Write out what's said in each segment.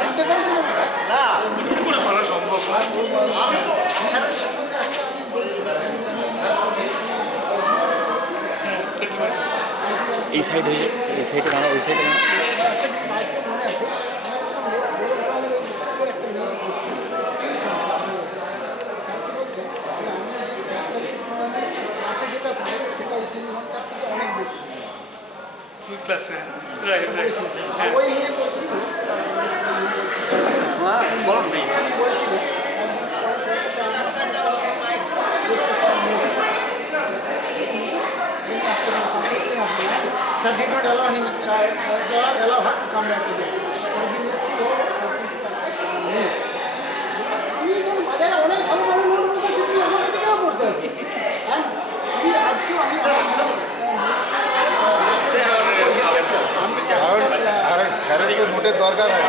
চিনতে পেরেছেন না সম্ভব এই সাইডে মানে ওই সাইডে মানে ক্লাসে রাইট রাইট ওই নিয়ে বলছি হ্যাঁ বলো নেই Sir did not allow him, allow her to come back to them. He is বাজারে অনেক ভালো ভালো লোক আছে, তুই আমার কাছে কেন করতে হবে? আমি আজকেও আমি আর স্যারের মোটের দরকার হয়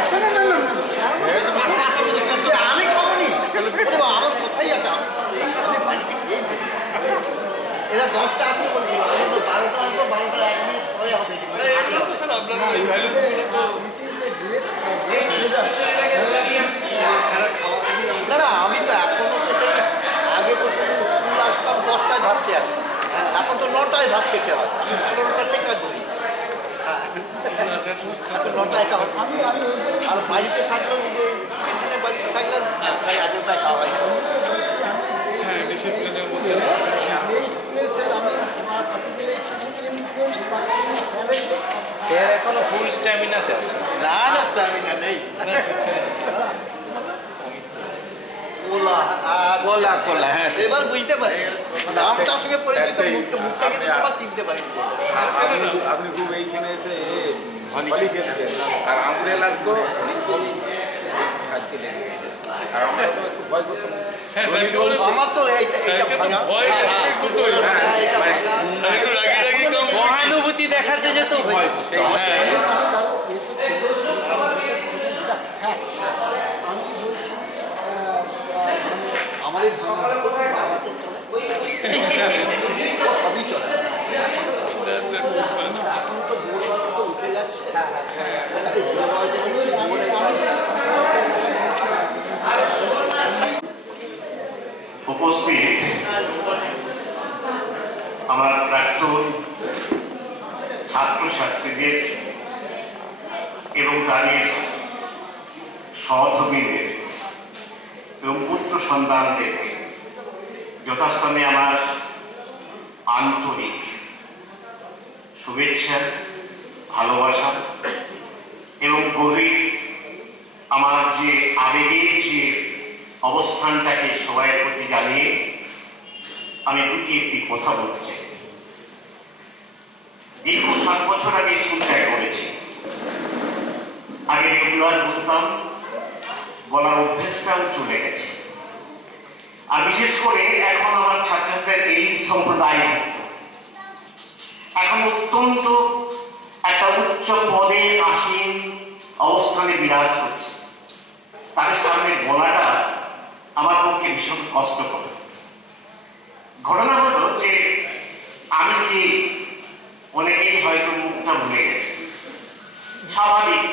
আমি খাবনি আমার কোথায় আছে বাড়িতে খেয়ে এরা 10টা আসতে বলছিল 12টা আসবো 12টার 1 মিনিট পরে হবে না আমি তো এখনো তো সেই আগে তো স্কুল আসতাম 10টায় ভাত খেয়ে আসতাম এখন তো 9টায় ভাত খেতে হয় আমি 11টার টেকা ধরি 9টায় খাওয়া আমি আর বাড়িতে থাকলাম যে দিনে বাড়িতে থাকলাম প্রায় 11টায় খাওয়া যায় হ্যাঁ ডিসিপ্লিনের মধ্যে স্যার এখনো ফুল স্ট্যামিনাতে আছে না না স্ট্যামিনা নেই কোলা কোলা হ্যাঁ এবার বুঝতে পারি নামটার সঙ্গে পরিচিত মুখটাকে তো আবার চিনতে পারি আপনি খুব এইখানে এসে ভলি খেলতেন আর আমরে লাগতো আজকে লেগে গেছে আর আমরা তো একটু ভয় করতাম আমার তো এইটা ভাঙা সহানুভূতি দেখাতে যেত ভয় আমাদের সবই চলে এখন তো তো উঠে যাচ্ছে উপস্থিত আমার প্রাক্তন ছাত্রছাত্রীদের এবং তাদের সহধর্মীদের এবং পুত্র সন্তানদেরকে যথাস্থানে আমার আন্তরিক শুভেচ্ছা ভালোবাসা এবং গভীর আমার যে আবেগের যে অবস্থানটাকে সবার প্রতি জানিয়ে আমি একটি কথা বলতে চাই। দীর্ঘ 7 বছর আগে স্কুল ত্যাগ করেছি। আগে রেগুলার বলতাম, বলার অভ্যেসটাও চলে গেছে। আর বিশেষ করে এখন আমার ছাত্রছাত্রীরা এই সম্প্রদায় এখন অত্যন্ত একটা উচ্চ পদে আসীন অবস্থানে বিরাজ করছে। তাদের সামনে বলাটা আমার পক্ষে ভীষণ কষ্টকর। ঘটনা হলো যে আমি কি অনেকেই হয়তো মুখটা ভুলে গেছে। স্বাভাবিক,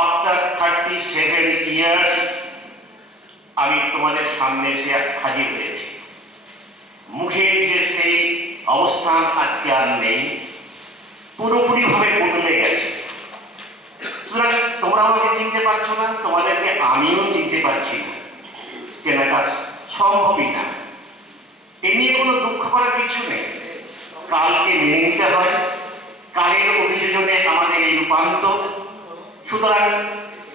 আফটার 37 ইয়ার্স আমি তোমাদের সামনে এসে হাজির হয়েছি। মুখের যে সেই অবস্থান আজকে আর নেই, পুরোপুরিভাবে বদলে গেছে। সুতরাং তোমরা আমাকে চিনতে পারছো না, তোমাদেরকে আমিও চিনতে পারছি না, চেনাটা সম্ভবই না। এ নিয়ে কোনো দুঃখ করার কিছু নেই। কালকে মেনে নিতে হয়, কালের অভিযোজনে আমাদের এই রূপান্তর। সুতরাং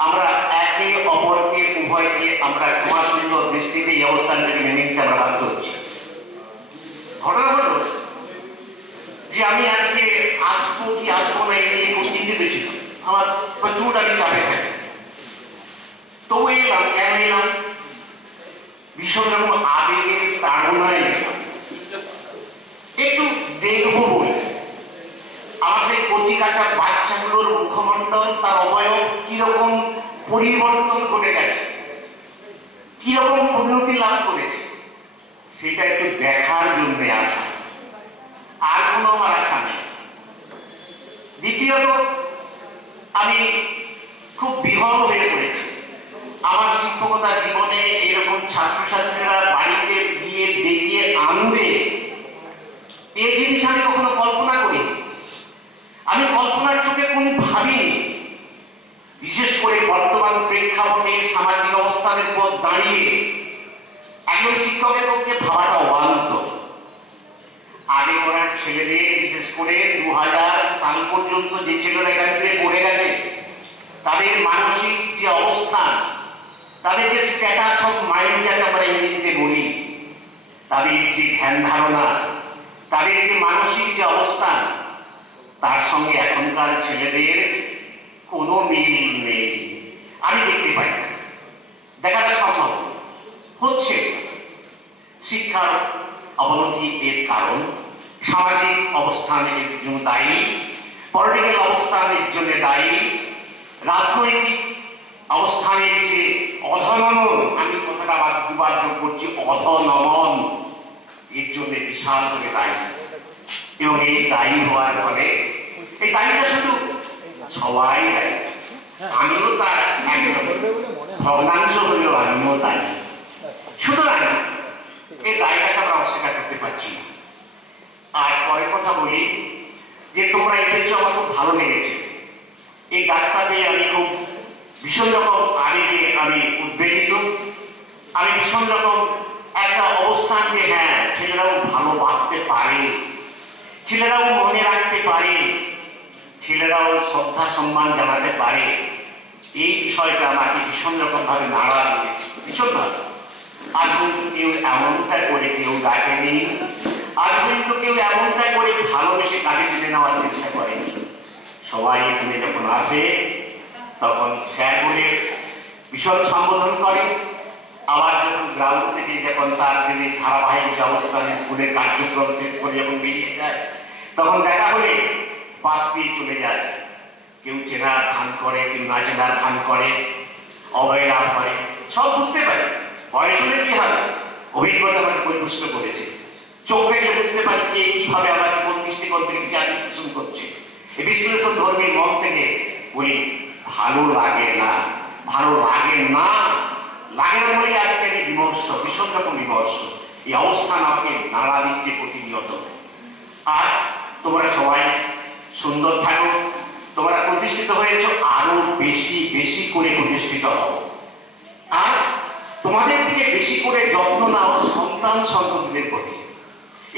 আমরা একে অপরকে উভয়কে আমরা ক্ষমাশূন্য দৃষ্টিতে এই অবস্থানটাকে মেনে নিতে আমরা বাধ্য হচ্ছি। ঘটনা হলো যে আমি আজকে আসবো কি আসবো না এই নিয়ে খুব চিন্তিত ছিল। আমার প্রচুর আমি চাপে থাকি। তবু এলাম, কেন এলাম? ভীষণ রকম আবেগের তাড়নায় এলাম, একটু দেখবো বলে। আমার সেই কচি কাঁচা বাচ্চাগুলোর মুখমণ্ডল, তার অবয়ব কিরকম পরিবর্তন ঘটে গেছে, কিরকম পরিণতি লাভ করেছে, সেটা একটু দেখার জন্য আসা। আর কোনো আমার আশা নেই। দ্বিতীয়ত, আমি খুব বিহল হয়ে পড়েছে। আমার শিক্ষকতা জীবনে এরকম ছাত্রছাত্রীরা বাড়িতে গিয়ে ডেকে আনবে এই জিনিস আমি কখনো কল্পনা করিনি। আমি কল্পনার চোখে কোনো ভাবিনি। বিশেষ করে বর্তমান প্রেক্ষাপটে সামাজিক অবস্থানের উপর দাঁড়িয়ে একজন শিক্ষকের পক্ষে ভাবাটা অবান্তর। আগে করার ছেলেদের বিশেষ করে 2000 সাল পর্যন্ত যে ছেলেরা এখান থেকে পড়ে গেছে তাদের মানসিক যে অবস্থান, তাদের যে স্ট্যাটাস অফ মাইন্ড যাকে আমরা ইংরেজিতে বলি, তাদের যে ধ্যান ধারণা, তাদের যে মানসিক যে অবস্থান, তার সঙ্গে এখনকার ছেলেদের কোনো মিল নেই। আমি দেখতে পাই না, দেখাটা সম্ভব হচ্ছে। শিক্ষার অবনতি এর কারণ, সামাজিক অবস্থান এর জন্য দায়ী, পলিটিক্যাল অবস্থান এর জন্য দায়ী, রাজনৈতিক অবস্থানের যে অধনমন, আমি কথাটা আবার দুবার যোগ করছি, অধনমন এর জন্য বিশাল করে দায়ী। এবং এই দায়ী হওয়ার ফলে এই দায়ীটা শুধু সবাই দায়ী, আমিও তার একজন ভগ্নাংশ হলেও আমিও দায়ী। সুতরাং এই দায়টাকে আমরা অস্বীকার করতে পারছি না। আর পরের কথা বলি যে তোমরা এসেছো, আমার খুব ভালো লেগেছে। এই ডাকটা পেয়ে আমি খুব ভীষণ রকম আবেগে আমি উদ্বেলিত। আমি ভীষণ রকম একটা অবস্থান যে হ্যাঁ, ছেলেরাও ভালোবাসতে পারে, ছেলেরাও মনে রাখতে পারে, ছেলেরাও শ্রদ্ধা সম্মান জানাতে পারে, এই বিষয়টা আমাকে ভীষণ রকম ভাবে নাড়া দিয়েছে, ভীষণভাবে। আজ পর্যন্ত কেউ এমনটা করে কেউ ডাকেনি, আজ পর্যন্ত কেউ এমনটা করে ভালোবেসে কাজে টেনে নেওয়ার চেষ্টা করেনি। সবাই এখানে যখন আসে তখন স্যার বলে ভীষণ সম্বোধন করে। আবার যখন গ্রাউন্ড থেকে যখন তার যদি ধারাবাহিক যে অবস্থান স্কুলের কার্যক্রম শেষ করে যখন বেরিয়ে যায়, তখন দেখা হলে পাশ দিয়ে চলে যায়। কেউ চেনার ভান করে, কেউ না চেনার ভান করে, অবহেলা করে, সব বুঝতে পারে। বয়স হলে কি হবে, অভিজ্ঞতা আমাকে পরিপুষ্ট করেছে। চোখ দেখলে বুঝতে পারি কে কিভাবে আমাকে কোন দৃষ্টিকোণ থেকে বিচার বিশ্লেষণ করছে। এই বিশ্লেষণ ধর্মীর মন থেকে বলি ভালো লাগে না, ভালো লাগে না, লাগে না বলে আজকে আমি বিমর্ষ, ভীষণ রকম বিমর্ষ। এই অবস্থান আমাকে নাড়া দিচ্ছে প্রতিনিয়ত। আর তোমরা সবাই সুন্দর থাকো, তোমরা প্রতিষ্ঠিত হয়েছ, আরো বেশি বেশি করে প্রতিষ্ঠিত হও। আর তোমাদের থেকে বেশি করে যত্ন নাও সন্তান সন্ততিদের প্রতি।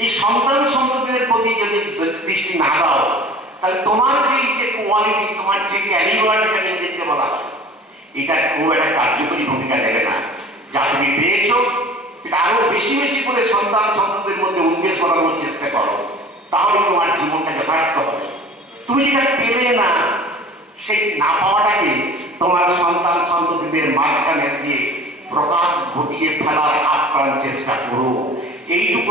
এই সন্তান সন্ততিদের প্রতি যদি দৃষ্টি না দাও, তাহলে তোমার যে কোয়ালিটি, তোমার যে ক্যালিবারটা ইংরেজিতে বলা হয়, এটা খুব একটা কার্যকরী ভূমিকা দেবে না। যা তুমি পেয়েছো এটা আরো বেশি বেশি করে সন্তান সন্ততিদের মধ্যে উন্মেষ করানোর চেষ্টা করো, তাহলে তোমার জীবনটা যথার্থ হবে। তুমি যেটা পেলে না, সেই না পাওয়াটাকে তোমার সন্তান সন্ততিদের মাঝখানে দিয়ে প্রকাশ ঘটিয়ে ফেলার আপ্রাণ চেষ্টা করো। এইটুকু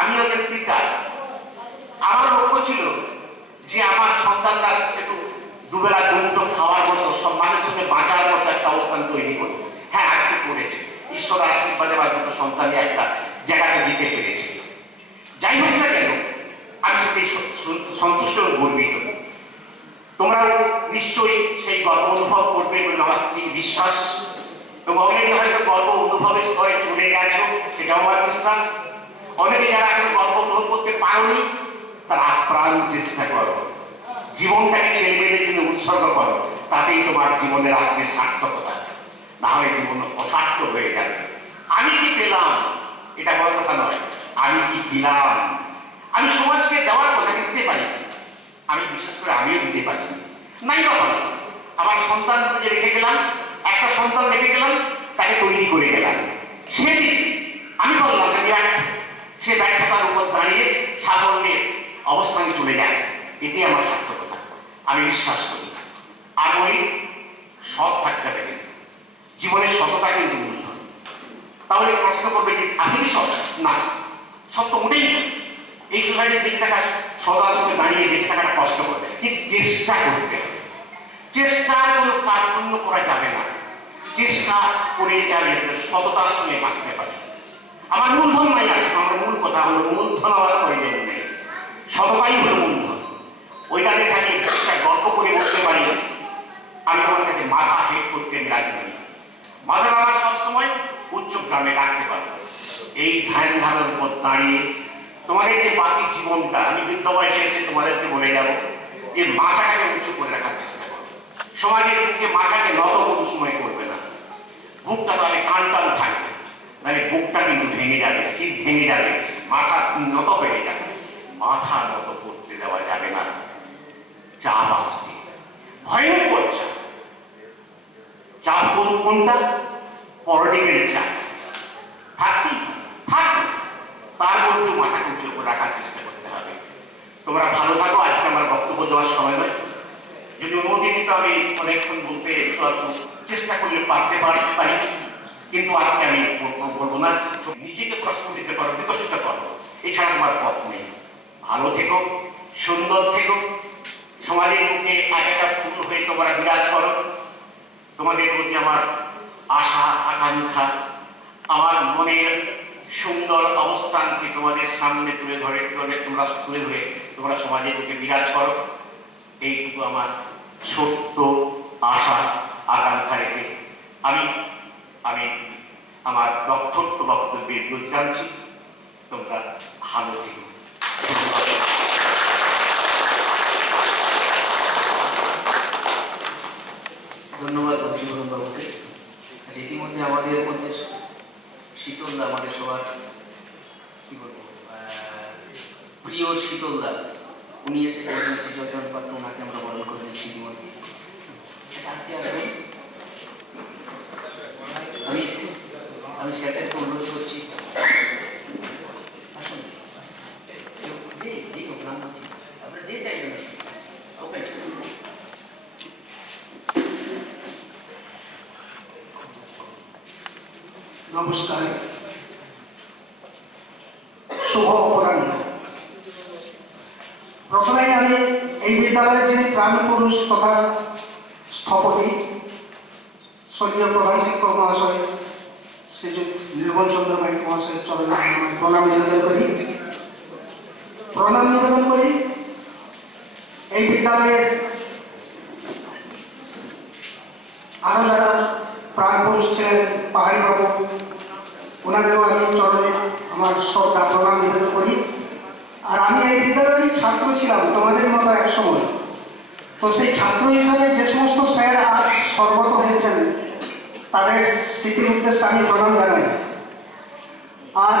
আমি ওদের পিতা, আমার লক্ষ্য ছিল যে আমার সন্তানরা একটু দুবেলা দুমুঠো খাওয়ার মতো, সম্মানের সঙ্গে বাঁচার মতো একটা অবস্থান তৈরি করি। হ্যাঁ, আজকে করেছে, ঈশ্বরের আশীর্বাদে আমার দুটো সন্তানই একটা জায়গাটা দিতে পেরেছে। যাই হোক না কেন, আমি সেটাই সন্তুষ্ট ও গর্বিত। তোমরাও নিশ্চয়ই সেই গর্ব অনুভব করবে বলে আমার ঠিক বিশ্বাস, এবং অলরেডি হয়তো গর্ব অনুভবের স্তরে চলে গেছো, সেটাও আমার বিশ্বাস। অনেকে যারা এখন গর্ব অনুভব করতে পারোনি, তার আপ্রাণ চেষ্টা করো, জীবনটাকে ছেলেমেয়েদের জন্য উৎসর্গ করো, তাতেই তোমার জীবনের আসবে সার্থকতা। না হলে জীবন অসার্থক হয়ে যাবে। আমি কি পেলাম এটা বড় কথা নয়, আমি কি দিলাম। আমি সমাজকে দেওয়ার কথাকে দিতে পারি, আমি বিশ্বাস করে আমিও দিতে পারি নাই বা পারি। আমার সন্তানকে রেখে গেলাম, একটা সন্তান রেখে গেলাম, তাকে তৈরি করে গেলাম, সেদিন আমি বললাম না ব্যর্থ, সে ব্যর্থতার উপর দাঁড়িয়ে সাফল্যের অবস্থানে চলে যায়, এটি আমার সার্থকতা, আমি বিশ্বাস করি। আর বলি সৎ থাকতে হবে, কিন্তু জীবনের সততা কিন্তু মূলধন। তাহলে প্রশ্ন করবে যে আপনি কি সৎ? না, সত্য মোটেই না। এই সোসাইটির বেঁচে থাকা সদার সঙ্গে দাঁড়িয়ে বেঁচে থাকাটা কষ্ট করবে, কিন্তু চেষ্টা করতে হবে। চেষ্টার কোনো কার্পণ্য করা যাবে না, চেষ্টা করে যাবে সততার সঙ্গে বাঁচতে পারে। আমার মূলধন নাই, আসলে আমার মূল কথা হলো মূলধন আমার প্রয়োজন নেই, সততাই হলো মূলধন। ওইটাতে থাকি গল্প করে বলতে পারি আমি তোমার কাছে মাথা হেট করতে আমি রাজি নই। মাথাটা আমার সবসময় উচ্চগ্রামে রাখতে পারবো। এই ধ্যান ধারণার উপর দাঁড়িয়ে তোমাদের যে বাকি জীবনটা, আমি বৃদ্ধ বয়সে এসে তোমাদেরকে বলে যাব, এই মাথাটাকে উঁচু করে রাখার চেষ্টা করবে। সমাজের বুকে মাথাকে নত কোনো সময় করবে না। বুকটা তাহলে টান থাকবে, তাহলে বুকটা কিন্তু ভেঙে যাবে, সিট ভেঙে যাবে, মাথা নত হয়ে যাবে। মাথা নত করতে দেওয়া যাবে না। চাপ আসবে, ভয়ঙ্কর চাপ। চাপ কোনটা? পলিটিক্যাল চাপ থাকতেই থাকবে, তার মধ্যে মাথাকে উঁচু করে রাখার চেষ্টা করতে হবে। তোমরা ভালো থাকো। আজকে আমার বক্তব্য দেওয়ার সময় নয়, যদি অনুমতি দিতে আমি অনেকক্ষণ বলতে চেষ্টা করলে পারতে পারি, কিন্তু আজকে আমি বলবো না। নিজেকে প্রশ্ন দিতে পারো, বিকশিত করো, এছাড়া তোমার পথ নেই। ভালো থেকো, সুন্দর থেকো, সমাজের বুকে একটা ফুল হয়ে তোমরা বিরাজ করো। তোমাদের প্রতি আমার আশা আকাঙ্ক্ষা, আমার মনের সুন্দর অবস্থানকে তোমাদের সামনে তুলে ধরে তোমরা সমাজের বুকে বিরাজ করো। এইটুকু আমার ছোট্ট আশা আকাঙ্ক্ষা রেখে আমি আমার ছোট্ট বক্তব্যের বিরতি টানছি। তোমরা ভালো থেকো। ধন্যবাদ অভিজিবরণ বাবুকে। ইতিমধ্যে আমাদের মধ্যে শীতলদা, আমাদের সবার কি বলবো প্রিয় শীতলদা, উনি এসে বলছেন শ্রীচৈতন্য পাত্র, ওনাকে আমরা বরণ করে নিচ্ছি ইতিমধ্যে। আমি স্যারকে অনুরোধ করছি, আসুন যে হোক নাম বলছি, আপনারা যে চাইবেন। ওকে, নমস্কার, শুভ অপরাহ্ন। প্রথমেই আমি এই বিদ্যালয়ের যিনি প্রাণ পুরুষ তথা স্থপতি স্বর্গীয় প্রধান শিক্ষক মহাশয় শ্রীযুক্ত নির্মল চন্দ্র নাইক মহাশয়ের চরণে প্রণাম নিবেদন করি। এই বিদ্যালয়ের আরো যারা প্রাণ পুরুষ ছিলেন, পাহাড়ি বাবু, ওনাদেরও আমি চরণে আমার শ্রদ্ধা প্রণাম নিবেদন করি। আর আমি এই বিদ্যালয়েরই ছাত্র ছিলাম তোমাদের মতো এক সময়। তো সেই ছাত্র হিসাবে যে সমস্ত স্যার আজ স্বর্গত হয়েছেন, তাদের স্মৃতির উদ্দেশ্যে আমি প্রণাম জানাই। আর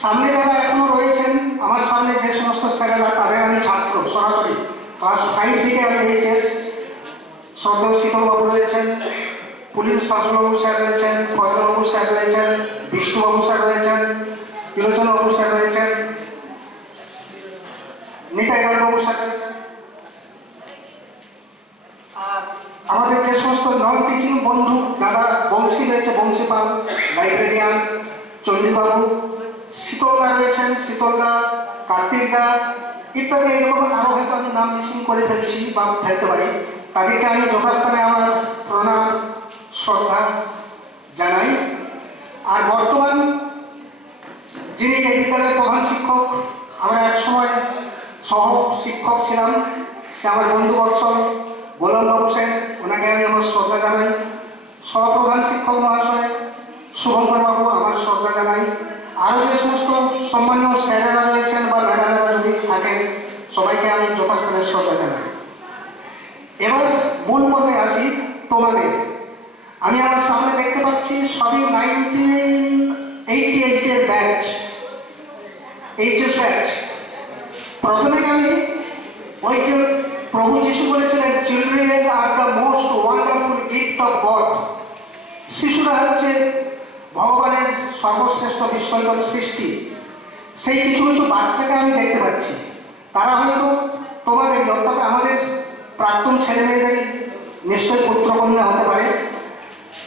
সামনে যারা এখনো রয়েছেন, আমার সামনে যে সমস্ত স্যারেরা, তাদের আমি ছাত্র সরাসরি ক্লাস 5 থেকে আমি এইচএস। শ্রদ্ধেয় শীতলবাবু রয়েছেন, পুলিশ শাসনবাবু স্যার রয়েছেন, ফয়জলবাবু স্যার রয়েছেন, বিষ্ণুবাবু স্যার রয়েছেন, বিলোচনবাবু স্যার রয়েছেন, নিতাই বাবু স্যার রয়েছেন। আর আমাদের যে সমস্ত নন টিচিং বন্ধু দাদা, বংশী রয়েছে, বংশীপাল লাইব্রেরিয়ান, চণ্ডীবাবু, শীতলদা রয়েছেন, শীতলদা, কার্তিকদা ইত্যাদি, এরকম আরো হয়তো আমি নাম মিসিং করে ফেলছি বা ফেলতে পারি। তাদেরকে আমি যথাস্থানে আমার প্রণাম শ্রদ্ধা জানাই। আর বর্তমান যিনি এই বিদ্যালয়ের প্রধান শিক্ষক, আমরা একসময় সহ শিক্ষক ছিলাম, সে আমার বন্ধু বৎসল গোলাম বাবু স্যার, ওনাকে আমি আমার শ্রদ্ধা জানাই। সহপ্রধান শিক্ষক মহাশয় শুভঙ্কর বাবু, আমার শ্রদ্ধা জানাই। আরও যে সমস্ত সম্মানীয় স্যারেরা রয়েছেন বা ম্যাডামেরা যদি থাকেন, সবাইকে আমি যথাস্থানে শ্রদ্ধা জানাই। এবার মূল পথে আসি। তোমাদের আমি আমার সামনে দেখতে পাচ্ছি সবই 1988-এর ব্যাচ, এইচএস ব্যাচ। প্রথমেই আমি ওই যে প্রভু যিশু বলেছিলেন, children are the most wonderful gift of god, শিশুরা হচ্ছে ভগবানের সর্বশ্রেষ্ঠ বিস্ময়কর সৃষ্টি। সেই কিছু কিছু বাচ্চাকে আমি দেখতে পাচ্ছি, তারা হয়তো তোমাদের অর্থাৎ আমাদের প্রাক্তন ছেলে মেয়েদের নিশ্চয়ই পুত্রকন্যা হতে পারে।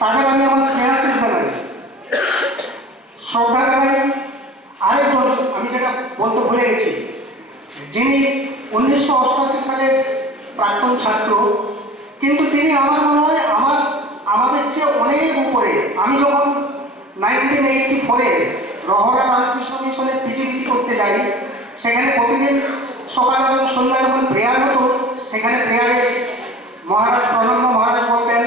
তাদের আমি আমার স্নেহাশিস জানাই, শ্রদ্ধা জানাই। আরেকজন আমি যেটা বলতে ভুলে গেছি, যিনি 1988 সালের প্রাক্তন ছাত্র, কিন্তু তিনি আমার মনে হয় আমাদের চেয়ে অনেক উপরে। আমি যখন 1984-এ রহরা রামকৃষ্ণ মিশনে পিজিপিটি করতে যাই, সেখানে প্রতিদিন সকাল এবং সন্ধ্যা যখন প্রেয়ার হতো, সেখানে প্রেয়ারে মহারাজ প্রণম্য মহারাজ বলতেন,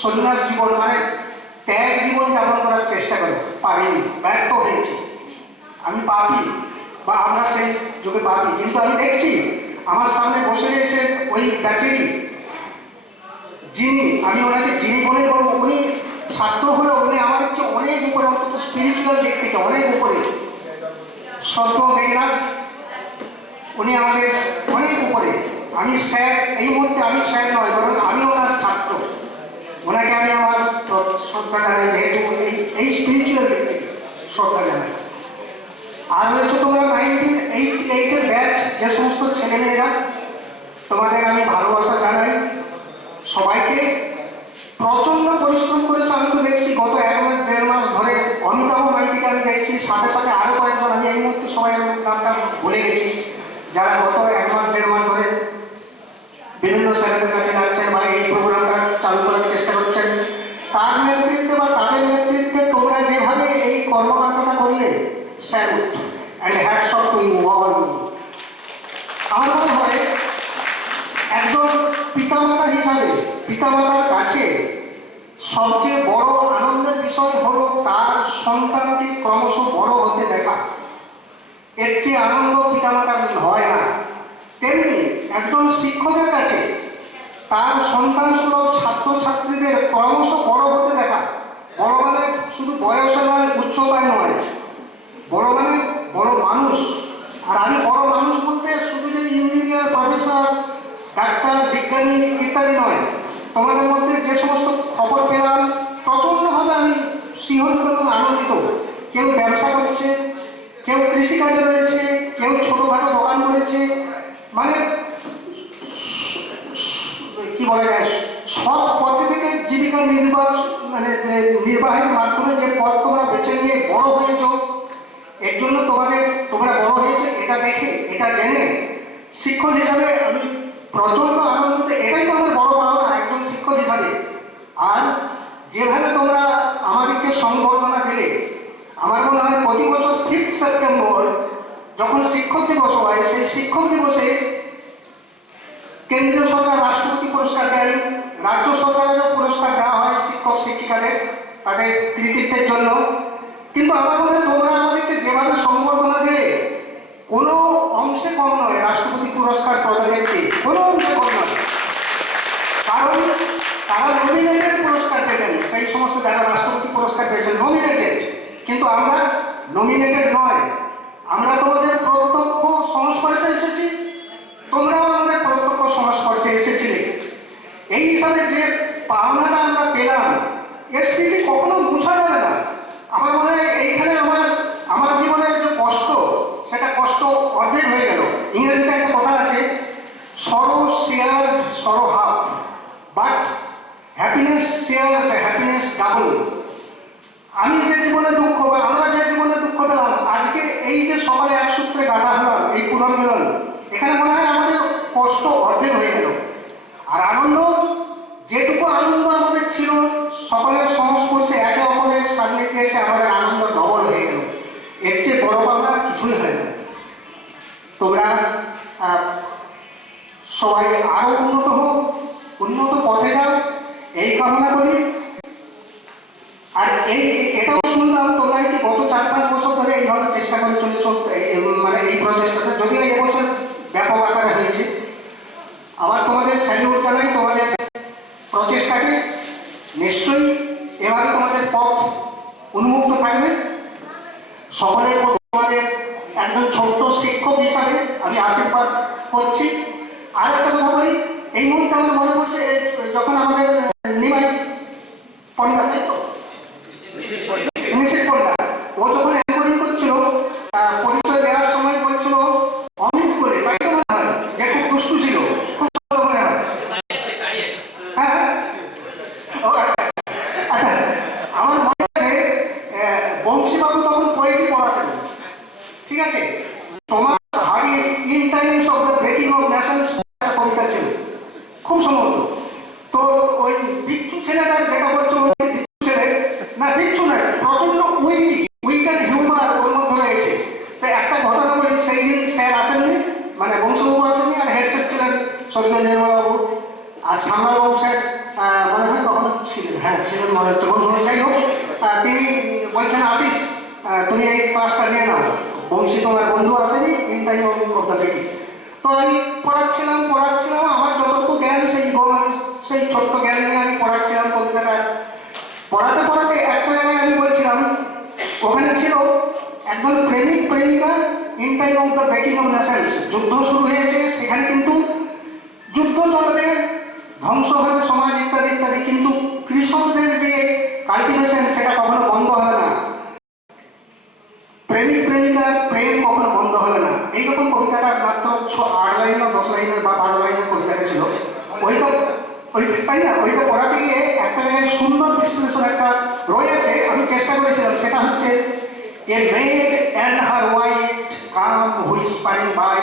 সন্ন্যাস জীবন মানে ত্যাগ জীবন যাপন করার চেষ্টা করে পারিনি, ব্যর্থ হয়েছি। আমি পাপি বা আমরা সেই যুগে পাপি, কিন্তু আমি দেখছি আমার সামনে বসে রয়েছে ওই ব্যাচেরই যিনি, আমি ওনাকে যিনি বলে বলবো, উনি ছাত্র হলেও উনি আমাদের চেয়ে অনেক উপরে, অন্তত স্পিরিচুয়াল দিক থেকে অনেক উপরে। সত্য মেঘনাথ উনি আমাদের অনেক উপরে। আমি স্যার, এই মুহূর্তে আমি স্যার নয়, বরং আমি ওনার ছাত্র। ওনাকে আমি আমার শ্রদ্ধা জানাই, যেহেতু এই স্পিরিচুয়াল দিক থেকে শ্রদ্ধা জানাই। আর রয়েছে তোমরা 1988-এর ব্যাচ, যে সমস্ত ছেলেমেয়েরা, তোমাদের আমি ভালোবাসা জানাই সবাইকে। প্রচন্ড পরিশ্রম করেছে, আমি তো দেখছি গত 1-1.5 মাস ধরে। অমিতাভ মাইতিকে আমি দেখছি, সাথে সাথে আরো কয়েকজন, আমি এই মুহূর্তে সবাই নামটা ভুলে গেছি, যারা গত 1-1.5 মাস ধরে বিভিন্ন স্যারেদের কাছে যাচ্ছেন বা এই প্রোগ্রামটা চালু করার চেষ্টা করছেন। তার নেতৃত্বে বা তাদের নেতৃত্বে তোমরা যেভাবে এই কর্মকাণ্ডটা করলে, salute and hats off to you all. আমার মনে হয় একজন পিতামাতা হিসাবে, পিতামাতার কাছে সবচেয়ে বড় আনন্দের বিষয় হলো তার সন্তানকে ক্রমশ বড় হতে দেখা। এর চেয়ে আনন্দ পিতামাতার হয় না। তেমনি একজন শিক্ষকের কাছে তার সন্তান সুলভ ছাত্রছাত্রীদের ক্রমশ বড় হতে দেখা, বড় মানে শুধু বয়সে নয়, উচ্চতায় নয়, বড় মানে বড় মানুষ। আর আমি বড় মানুষ বলতে শুধু যে ইঞ্জিনিয়ার, প্রফেসর, ডাক্তার, বিজ্ঞানী ইত্যাদি নয়। তোমাদের মধ্যে যে সমস্ত খবর পেলাম, প্রচণ্ডভাবে আমি শিহরিত এবং আনন্দিত। কেউ ব্যবসা করছে, কেউ কৃষিকাজে রয়েছে, কেউ ছোটোখাটো দোকান করেছে, মানে কি বলা যায়, সৎ পথে থেকে জীবিকা নির্বাহের মাধ্যমে যে পথ তোমরা বেছে নিয়ে বড় হয়েছ, এর জন্য তোমরা বড় হয়েছে, এটা দেখে, এটা জেনে শিক্ষক হিসাবে আমি প্রচন্ড আনন্দিত। এটাই তো আমার বড় পাওনা একজন শিক্ষক হিসাবে। আর যেভাবে তোমরা আমাদেরকে সংবর্ধনা দিলে, আমার মনে হয় প্রতি বছর 5 সেপ্টেম্বর যখন শিক্ষক দিবস হয়, সেই শিক্ষক দিবসে কেন্দ্রীয় সরকার রাষ্ট্রপতি পুরস্কার দেন, রাজ্য সরকারেরও পুরস্কার দেওয়া হয় শিক্ষক শিক্ষিকাদের তাদের কৃতিত্বের জন্য। কিন্তু আমার মনে হয় তোমরা আমাদেরকে যেভাবে সংবর্ধনা দিলে, কোনো অংশে কম নয় রাষ্ট্রপতি পুরস্কার প্রদানের চেয়ে, কোনো অংশে কম নয়। কারণ তারা নমিনেটেড পুরস্কার পেতেন, সেই সমস্ত যারা রাষ্ট্রপতি পুরস্কার পেয়েছেন নমিনেটেড, কিন্তু আমরা নমিনেটেড নয়। আমরা তোমাদের প্রত্যক্ষ সংস্পর্শে এসেছি, তোমরাও আমাদের প্রত্যক্ষ সংস্পর্শে এসেছিলে। এই হিসাবে যে পাওনাটা আমরা পেলাম, এর স্মৃতি কখনো মুছা যাবে না। আমার মনে হয় এইখানে আমার জীবনের যে কষ্ট, সেটা কষ্ট অর্ধেক হয়ে গেল। ইংরেজিতে একটা কথা আছে, সরো শেয়ার্ড সরো half, but happiness shared happiness double. আমি যে জীবনে দুঃখ বা আমরা যে জীবনে দুঃখ পেলাম, আজকে এই যে সবাই এক সূত্রে গাঁথা হলাম, এই পুনর্মিলন, এখানে মনে হয় আমাদের কষ্ট অর্ধেক হয়ে গেল। আর আনন্দ, যেটুকু আনন্দ আমাদের ছিল সকলের সংস্পর্শে একে অপরের সান্নিধ্যে এসে, আমাদের আনন্দ ডবল হয়ে গেল। এর চেয়ে বড় পাওনা কিছুই হয় না। তোমরা সবাই আরো উন্নত হোক, উন্নত পথে যাও, এই কামনা করি। আর এটাও শুনলাম তোমরা কি গত 4-5 বছর ধরে এইভাবে চেষ্টা করে চলেছ, মানে এই প্রচেষ্টাটা, যদিও এবছর ব্যাপক আকারে হয়েছে। আবার তোমাদের স্যালিউট জানাই তোমাদের প্রচেষ্টাকে। নিশ্চয়ই এভাবে তোমাদের পথ উন্মুক্ত থাকবে। সকলের প্রতি তোমাদের একজন ছোট্ট শিক্ষক হিসাবে আমি আশীর্বাদ করছি। আর একটা কথা বলি, এই মুহূর্তে আমার মনে পড়ছে, যখন আমাদের নিমাই পণ্ডা, তাই তো নিষেধ পণ্ডা, ও যখন অ্যাঙ্করিং করছিল, পরিচয় দেওয়ার সময় বলছিল অমিত করে, তাই তো মনে হয় যে খুব দুষ্টু ছিল, খুব সুন্দর মনে হয়। হ্যাঁ, আচ্ছা, আমার মনে আছে বংশীবাবু তখন পোয়েট্রি পড়াতেন, ঠিক আছে? তোমার হারি in Times of the breaking of Nations একটা কবিতা ছিল, খুব সম্ভবত। তো ওই বিচ্ছু ছেলেটার যেটা বলছে, বিচ্ছু ছেলে না, বিচ্ছু নয়, প্রচন্ড উইটার হিউমার ওর মধ্যে রয়েছে। তো একটা ঘটনা বলি, সেই দিন স্যার আসেননি, মানে বংশবাবু আসেননি, আর হেডসেট ছিলেন স্বর্গীয় নির্মলবাবু, আর সামলাবাবু স্যার মনে হয় তখন ছিলেন, হ্যাঁ ছিলেন মনে হচ্ছে কোন সময়। যাই হোক, তিনি বলছেন আশিস তুমি এই ক্লাসটা নিয়ে নাও, বংশী তোমার বন্ধু আসেনি in time of the baking. তো আমি পড়াচ্ছিলাম আমার যতটুকু জ্ঞান সেই ছোট্ট জ্ঞান নিয়ে আমি পড়াচ্ছিলাম কবিতাটা। পড়াতে একটা জায়গায় আমি বলছিলাম, ওখানে ছিল একজন প্রেমিক প্রেমিকা in time of the baking of Nations. যুদ্ধ শুরু হয়েছে, সেখানে কিন্তু যুদ্ধ চলবে, ধ্বংস হবে সমাজ ইত্যাদি ইত্যাদি, কিন্তু কৃষকদের যে কাল্টিভেশন সেটা কখনো বন্ধ হবে না, প্রেমিক প্রেমিকার প্রেম কখনো বন্ধ হবে না। এইরকম কবিতাটা মাত্র 8 লাইন 10 লাইনের বা 12 লাইনের কবিতাটা ছিল। তাই না, ওইটা পড়াতে গিয়ে একটা জায়গায় সুন্দর বিশ্লেষণ একটা রয়েছে, আমি চেষ্টা করেছিলাম। সেটা হচ্ছে a maid and her wife come whispering by,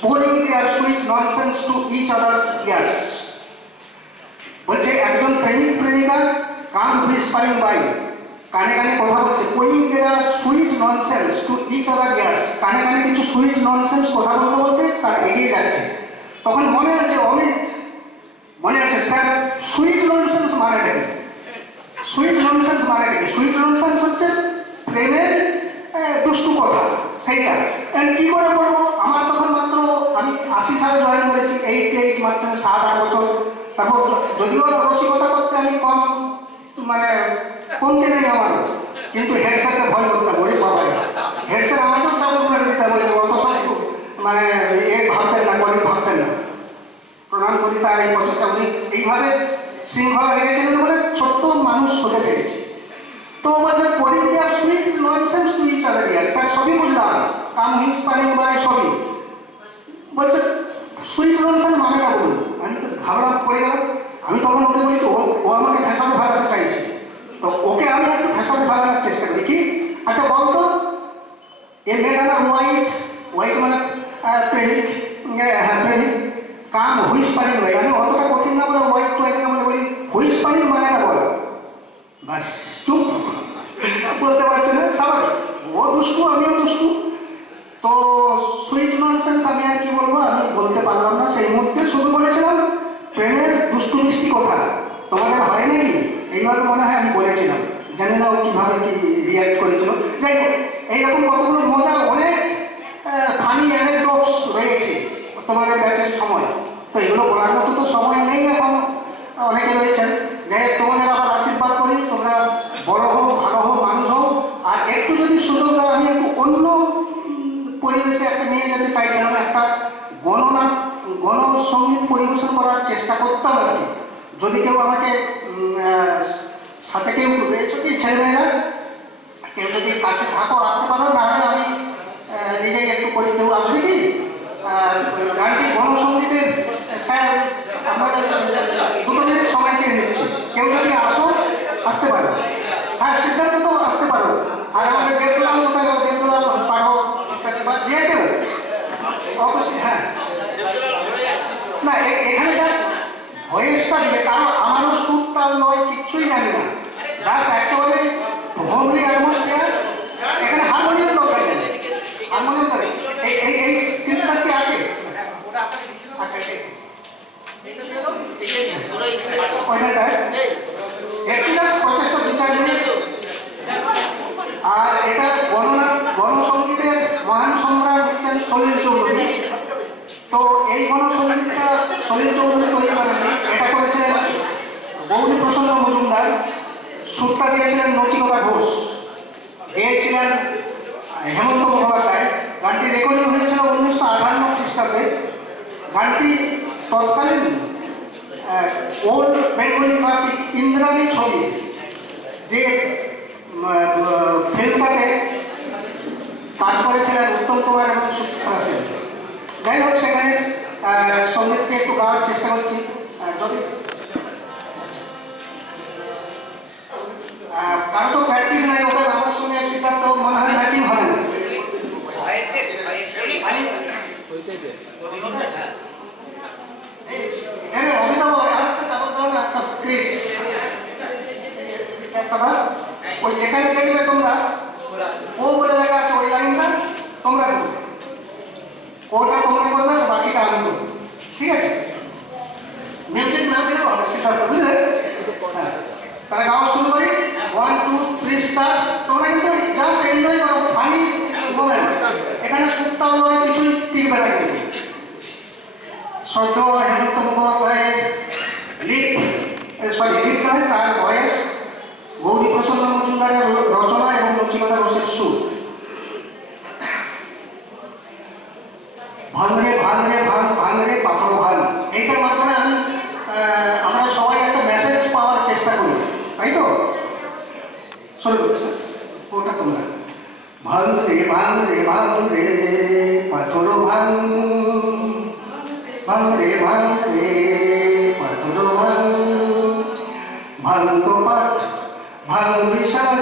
pouring their sweet nonsense to each other's ears. বলছে একজন প্রেমিক প্রেমিকা কাম হুইসপারিং বাই, কানে কানে কথা বলছে, pouring their sweet nonsense to each other's ears, কানে কানে কিছু সুইট ননসেন্স কথা বলতে বলতে তার এগিয়ে যাচ্ছে। তখন মনে আছে অমিত, মনে আছে স্যার সুইট ননসেন্স মানেটা কি? সুইট ননসেন্স মানেটা কি? সুইট ননসেন্স হচ্ছে প্রেমের দুষ্টু কথা, সেইটা কি করে বলবো? আমার তখন মাত্র, আমি 80 সালে জয়েন করেছি, 88 মাত্র 7-8 বছর। তারপর যদিও রসিকতা করতে আমি কম, মানে কমতে নেই আমারও, কিন্তু হেড স্যারকে ভয় করতাম, ওরে বাবা হেড স্যার আমাকেও চাপড় মেরে দিতাম, বলে অত সব মানে ভাবতেন না, গরিব ভাবতেন না। প্রণাম করি তার এই বছরটা, উনি এইভাবে শৃঙ্খলা রেখেছিলেন বলে ছোট্ট মানুষ হতে পেরেছে। তো বলছে pouring their sweet nonsense to each other ears, sir সবই বুঝলাম, কাম হুইসপারিং বাই সবই। বলছে সুইট ননসেন্স মানেটা বলুন। আমি তো ঘাবড়া পড়ে গেলাম। আমি তখন ওকে বলি ও আমাকে ফ্যাশনে ভাগাতে চাইছে, তো ওকে আমি একটু ফ্যাশনে ভাগানোর চেষ্টা করি। কি আচ্ছা বলতো, এ মেড আর হোয়াইট, হোয়াইট মানে প্রেমিক, হ্যাঁ প্রেমিক, কাম হুইসপারিং বাই, আমি অতটা কঠিন না বলে হোয়াইট হোয়াইট না বলে বলি হুইসপারিং মানেটা বল, বাস চুপ, বলতে পারছে না। সবাই ও দুষ্টু, আমিও দুষ্টু। তো সুইট ননসেন্স আমি আর কি বলবো, আমি বলতে পারলাম না সেই মুহূর্তে। শুধু বলেছিলাম প্রেমের দুষ্টু মিষ্টি কথা, তোমাদের হয় নাকি, এইভাবে মনে হয় আমি বলেছিলাম। জানি না ও কীভাবে কি রিয়াক্ট করেছিল। যাই হোক, এইরকম কতগুলো মজা, অনেক ফানি অ্যানেকডোটস রয়েছে তোমাদের ব্যাচের সময়। তো এগুলো বলার মতো তো সময় নেই এখন, অনেকে রয়েছেন। যাই হোক, তোমাদের আবার আশীর্বাদ করি, তোমরা বড় হোক, ভালো হোক, মানুষ হোক। আর একটু যদি সুযোগ দাও, আমি একটু অন্য পরিবেশে একটা নিয়ে যেতে চাইছিলাম, একটা গণসঙ্গীত পরিবেশন করার চেষ্টা করতাম আর কি। যদি কেউ আমাকে সাথে কেউ রয়েছে কি ছেলেমেয়েরা, কেউ যদি কাছে থাকো আসতে পারো, না হলে আমি নিজেই একটু করি। কেউ আসবে কি? গানটি গণসঙ্গীতের স্যার আপনাদের 2 মিনিট সময় চেয়ে নিচ্ছি। কেউ যদি আসো আসতে পারো, হ্যাঁ সিদ্ধান্ত তো আসতে পারো। আর আমাদের দেখলাম কোথায়, দেখলাম পাঠক বা যে কেউ অবশ্যই, হ্যাঁ না এখানে জাস্ট ভয়েসটা দিবে, কারণ আমারও সুর তাল নয়, কিচ্ছুই জানি না, জাস্ট একেবারে হোমলি অ্যাটমসফিয়ার। এখানে হারমোনিয়াম দরকার নেই, হারমোনিয়াম করে এই স্ক্রিপ্টটা কি আছে? আচ্ছা একটু জাস্ট প্রচেষ্টা 2-4 মিনিট। আর এটা গণসঙ্গীতের মহান সম্রাট হচ্ছেন সলিল চৌধুরী। তো এই গণসঙ্গীতটা সলিল চৌধুরী তৈরি করেন, এটা করেছিলেন গৌরী প্রসন্ন মজুমদার, সুরটা দিয়েছিলেন নচিকতা ঘোষ, গেয়েছিলেন হেমন্ত মুখোপাধ্যায়। গানটি রেকর্ডিং হয়েছিল 1958 খ্রিস্টাব্দে। গানটি তৎকালীন ওল্ড বেঙ্গলি ক্লাসিক ইন্দ্রাণী ছবি, যে ফিল্মটাতে কাজ করেছিলেন উত্তম কুমার এবং সুচিত্রা সেন। যাই হোক, সেখানে সঙ্গীতকে একটু গাওয়ার চেষ্টা করছি। যদি কারো তো প্র্যাকটিস নাই, ওদের আমার সঙ্গে সিদ্ধান্ত মনে হয় ম্যাচিং হবে না। অমিতাভ আরেকটা কাগজ দাও না, একটা স্ক্রিপ্ট, একটা ওই যেখানে দেখবে তোমরা ও বলে লেখা আছে, ওই লাইনটা তোমরা করবে, ওটা তোমরা করবে, বাকিটা আমি করবো, ঠিক আছে? মিউজিক না একটু দিলে ভালো শেখাতে, বুঝলে? হ্যাঁ, তাহলে গাওয়া শুরু করি। 1 2 3 স্টার্ট। তোমরা কিন্তু জাস্ট এনজয় করো, ফানি মোমেন্ট। এখানে সুরতাল নয়, কিছুই টিকবে না কিন্তু। শব্দ হেমন্ত মুখোপাধ্যায়ের লিপ নয়, তার ভয়েস, গৌরী প্রসন্ন মজুমদারের রচনা এবং নচিকতা ঘোষের সুর। ভাঙরে ভাঙরে ভাঙ ভাঙরে পাথর ভাঙ, এইটার মাধ্যমে আমরা সবাই একটা মেসেজ পাওয়ার চেষ্টা করি, তাই তো? শুরু করছি, ওটা তোমরা। ভাঙরে ভাঙরে ভাঙরে পাথর ভাঙ, ভাঙরে ভাঙরে পাথর ভাঙ, ভাঙ কপাট ভাঙ বিষাদ,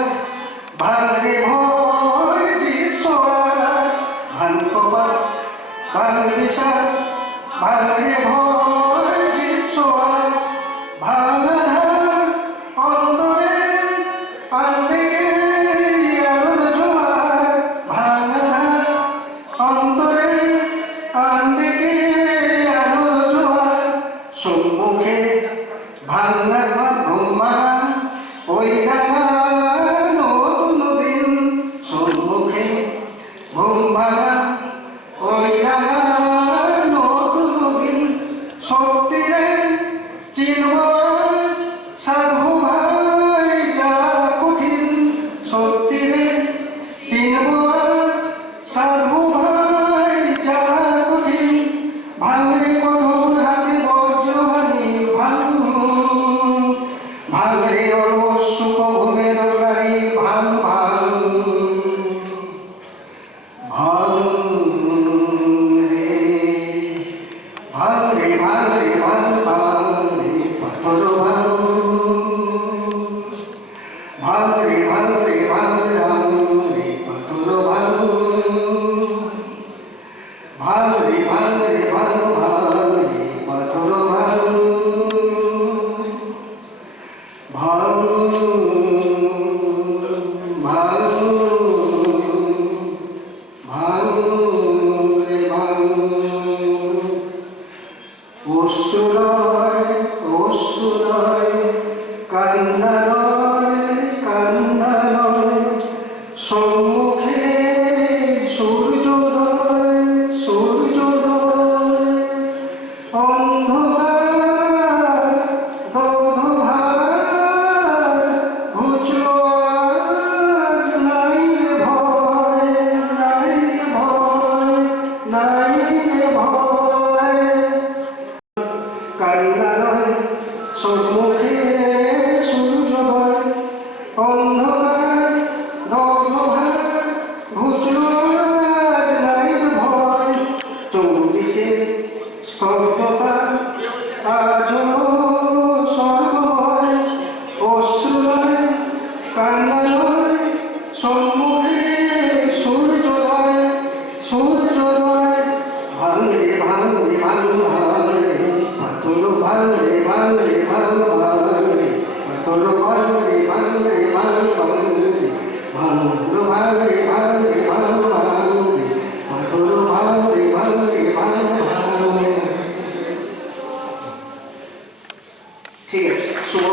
ভাঙরে ভয় জিত সোয়াজ, ভাঙ কপাট ভাঙ বিষাদ, ভাঙরে ভয় জিত সোয়াজ, ভাঙা অন্তরে আনবেগে আলোর জোয়ার, ভাঙা অন্তরে আনবেগে আলোর জোয়ার, সম্মুখে ভাঙার ব্রহ্মা ওই রাঙা নতুন দিন, সম্মুখে ব্রহ্মা ওই রাঙা নতুন দিন, সত্যিরে চিনব সাধু ভাই যা কঠিন, সত্যিরে চিনব সাধু ভাই যা কঠিন, ভাঙরে কঠোর হাতে বজ্রহানি ভাঙ, ভাঙরে অলস সুখ ঘুমের গাড়ি ভাঙ ভাঙ, ভাঙ রে ভাঙরে ভাঙরে ভাঙ ভাঙরে পাথর ভাঙ, ভাঙরে ভাঙরে ভাঙ ভাঙরে পাথর ভাঙ, ভাঙরে ভাঙরে ভাঙ ভাঙরে পাথর ভাঙ, ভাঙ ভাঙ ভাঙ রে ভাঙ, অসুরয় অসুরয় কান্না নয় কান্না নয়, সম্মুখে সূর্যোদয় সূর্যোদয়, অন্ধকার দগ্ধভার ঘুচলো আজ, নাই রে ভয় নাই রে ভয় নাই রে ভয়, কান্না নয় সম্মুখে সূর্যোদয়, অন্ধকার দগ্ধভার ঘুচলো আজ, নাই রে ভয়, চৌদিকে স্তব্ধতা আজও সর্বময়, অশ্রু নয় কান্না নয়, সম্মুখে সূর্যোদয় সূর্যোদয়, ভাঙরে ভাঙরে ভাঙ ভাঙরে পাথর ভাঙরে ভাঙরে ভাঙ ভাঙরে পাথর ভাঙরে ভাঙরে ভাঙ ভাঙরে, ভাঙর ভাঙরে ভাঙরে ভাঙ ভাঙরে পাথর ভাঙরে ভাঙরে ভাঙ ভাঙরে। ঠিক আছে, শুভ